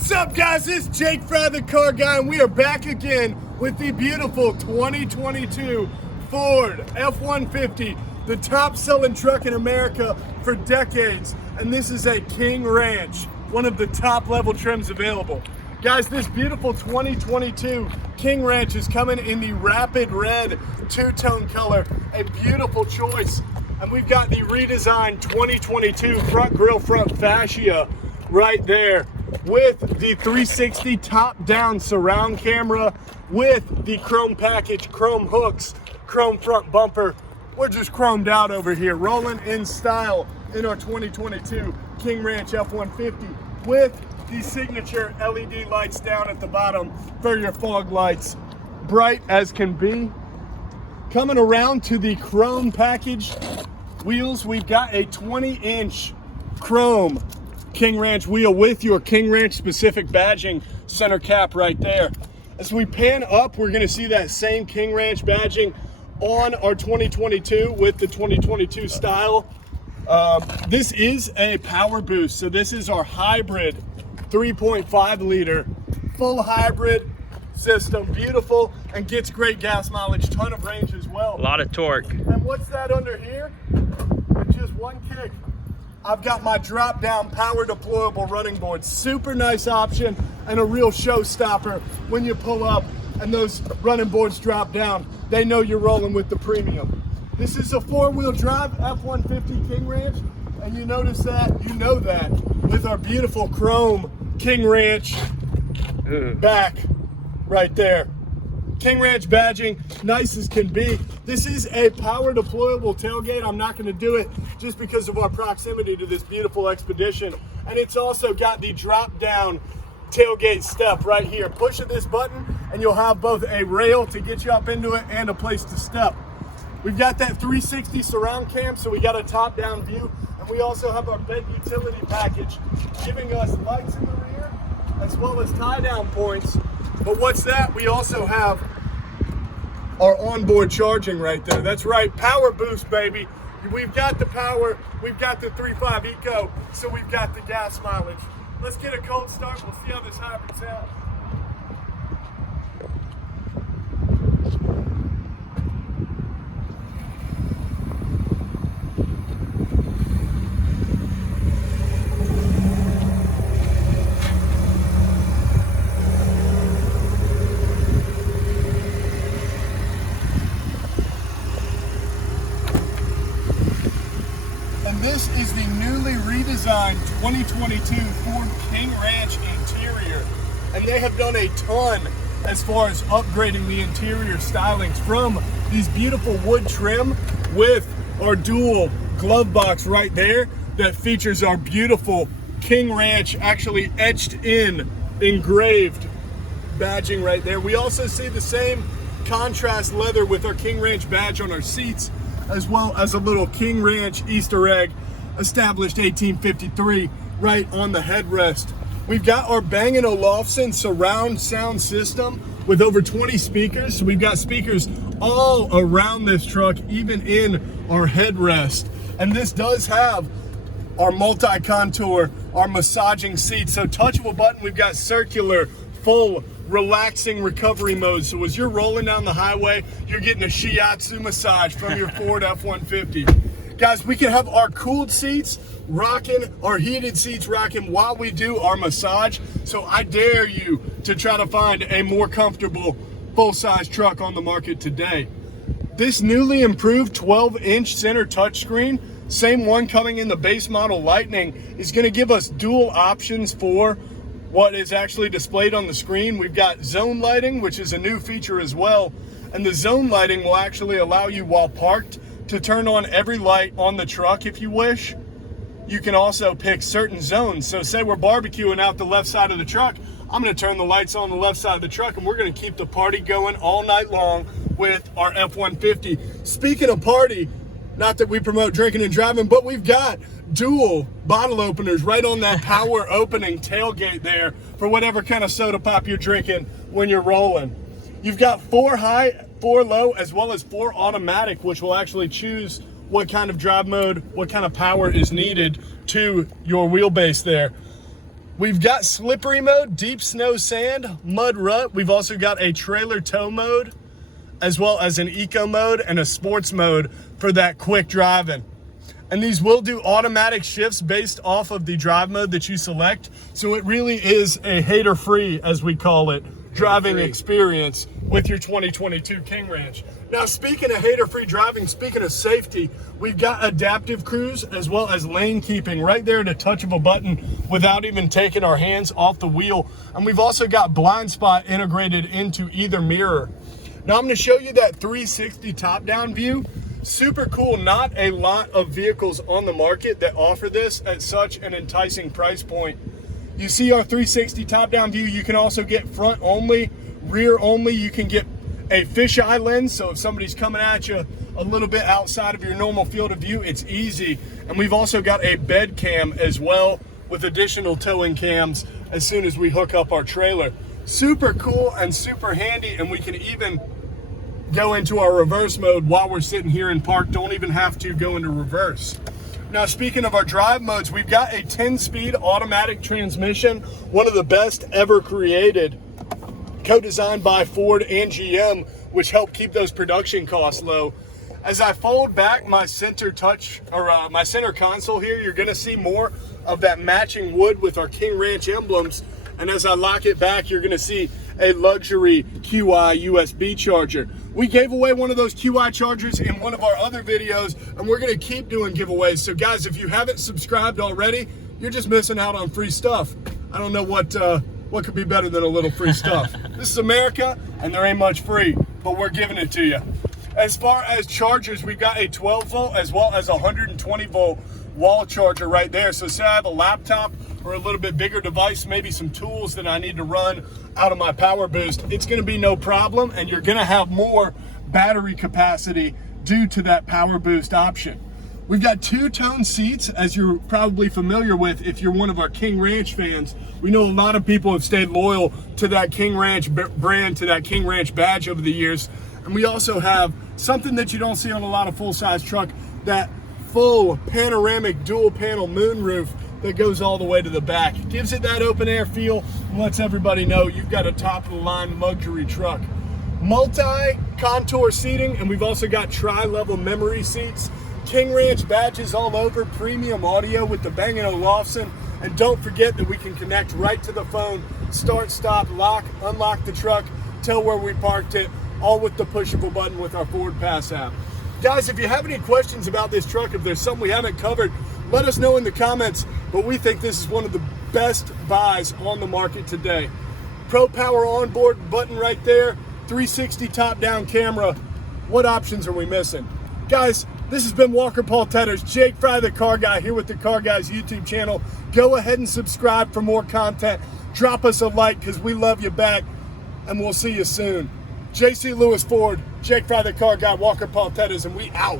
What's up, guys? It's Jake Fry, the car guy, and we are back again with the beautiful 2022 Ford F-150, the top selling truck in America for decades. And this is a King Ranch, one of the top level trims available. Guys, this beautiful 2022 King Ranch is coming in the rapid red two-tone color, a beautiful choice. And we've got the redesigned 2022 front grille, front fascia right there, with the 360 top-down surround camera, with the chrome package, chrome hooks, chrome front bumper. We're just chromed out over here, rolling in style in our 2022 King Ranch F-150, with the signature LED lights down at the bottom for your fog lights, bright as can be. Coming around to the chrome package wheels, we've got a 20-inch chrome King Ranch wheel with your King Ranch specific badging center cap right there. As we pan up, we're going to see that same King Ranch badging on our 2022 with the 2022 style. This is a POWERBOOST, so this is our hybrid 3.5 liter full hybrid system. Beautiful, and gets great gas mileage, ton of range as well. A lot of torque. And what's that under here? With just one kick, I've got my drop down power deployable running board. Super nice option and a real showstopper when you pull up and those running boards drop down. They know you're rolling with the premium. This is a four-wheel drive F-150 King Ranch, and you notice that, you know that, with our beautiful chrome King Ranch back right there. King Ranch badging, nice as can be. This is a power deployable tailgate. I'm not gonna do it just because of our proximity to this beautiful Expedition. And it's also got the drop down tailgate step right here. Push this button and you'll have both a rail to get you up into it and a place to step. We've got that 360 surround cam, so we got a top down view. And we also have our bed utility package, giving us lights in the rear as well as tie down points. But what's that? We also have our onboard charging right there. That's right, POWERBOOST, baby. We've got the power, we've got the 3.5 Eco, so we've got the gas mileage. Let's get a cold start. We'll see how this hybrid sounds. This is the newly redesigned 2022 Ford King Ranch interior, and they have done a ton as far as upgrading the interior stylings, from these beautiful wood trim with our dual glove box right there that features our beautiful King Ranch actually etched in, engraved badging right there. We also see the same contrast leather with our King Ranch badge on our seats, as well as a little King Ranch Easter egg, established 1853, right on the headrest. We've got our Bang & Olufsen surround sound system with over 20 speakers. So we've got speakers all around this truck, even in our headrest. And this does have our multi-contour, our massaging seats. So touch of a button, we've got circular, full, relaxing recovery mode. So as you're rolling down the highway, you're getting a shiatsu massage from your Ford F-150. Guys, we can have our cooled seats rocking, our heated seats rocking while we do our massage. So I dare you to try to find a more comfortable full-size truck on the market today. This newly improved 12-inch center touchscreen, same one coming in the base model Lightning, is going to give us dual options for what is actually displayed on the screen. We've got zone lighting, which is a new feature as well. And the zone lighting will actually allow you, while parked, to turn on every light on the truck if you wish. You can also pick certain zones. So say we're barbecuing out the left side of the truck, I'm gonna turn the lights on the left side of the truck, and we're gonna keep the party going all night long with our F-150. Speaking of party, not that we promote drinking and driving, but we've got dual bottle openers right on that power opening tailgate there for whatever kind of soda pop you're drinking when you're rolling. You've got 4 high, 4 low, as well as 4 automatic, which will actually choose what kind of drive mode, what kind of power is needed to your wheelbase there. We've got slippery mode, deep snow, sand, mud, rut. We've also got a trailer tow mode, as well as an eco mode and a sports mode for that quick driving. And these will do automatic shifts based off of the drive mode that you select. So it really is a hater-free, as we call it, driving experience with your 2022 King Ranch. Now, speaking of hater-free driving, speaking of safety, we've got adaptive cruise as well as lane keeping right there at a touch of a button without even taking our hands off the wheel. And we've also got blind spot integrated into either mirror. Now I'm going to show you that 360 top-down view. Super cool. Not a lot of vehicles on the market that offer this at such an enticing price point. You see our 360 top-down view. You can also get front only, rear only. You can get a fisheye lens, so if somebody's coming at you a little bit outside of your normal field of view, it's easy. And we've also got a bed cam as well with additional towing cams as soon as we hook up our trailer. Super cool and super handy, and we can even go into our reverse mode while we're sitting here in park. Don't even have to go into reverse. Now, speaking of our drive modes, we've got a 10-speed automatic transmission, one of the best ever created, co-designed by Ford and GM, which help keep those production costs low. As I fold back my center touch, or my center console here, you're gonna see more of that matching wood with our King Ranch emblems. And as I lock it back, you're gonna see a luxury QI USB charger. We gave away one of those QI chargers in one of our other videos, and we're gonna keep doing giveaways. So guys, if you haven't subscribed already, you're just missing out on free stuff. I don't know what could be better than a little free stuff. This is America, and there ain't much free, but we're giving it to you. As far as chargers, we've got a 12 volt as well as a 120 volt wall charger right there. So say I have a laptop or a little bit bigger device, maybe some tools that I need to run out of my PowerBoost, it's gonna be no problem, and you're gonna have more battery capacity due to that PowerBoost option. We've got two-tone seats, as you're probably familiar with if you're one of our King Ranch fans. We know a lot of people have stayed loyal to that King Ranch brand, to that King Ranch badge over the years. And we also have something that you don't see on a lot of full-size truck, that full panoramic dual panel moonroof that goes all the way to the back. It gives it that open air feel and lets everybody know you've got a top of the line luxury truck. Multi-contour seating, and we've also got tri-level memory seats. King Ranch badges all over, premium audio with the Bang & Olufsen. And don't forget that we can connect right to the phone, start, stop, lock, unlock the truck, tell where we parked it, all with the pushable button with our Ford Pass app. Guys, if you have any questions about this truck, if there's something we haven't covered, let us know in the comments, but we think this is one of the best buys on the market today. Pro Power onboard button right there, 360 top-down camera. What options are we missing? Guys, this has been Walker Paul Tetters, Jake Fry the Car Guy here with the Car Guys YouTube channel. Go ahead and subscribe for more content. Drop us a like because we love you back, and we'll see you soon. JC Lewis Ford, Jake Fry the Car Guy, Walker Paul Tetters, and we out.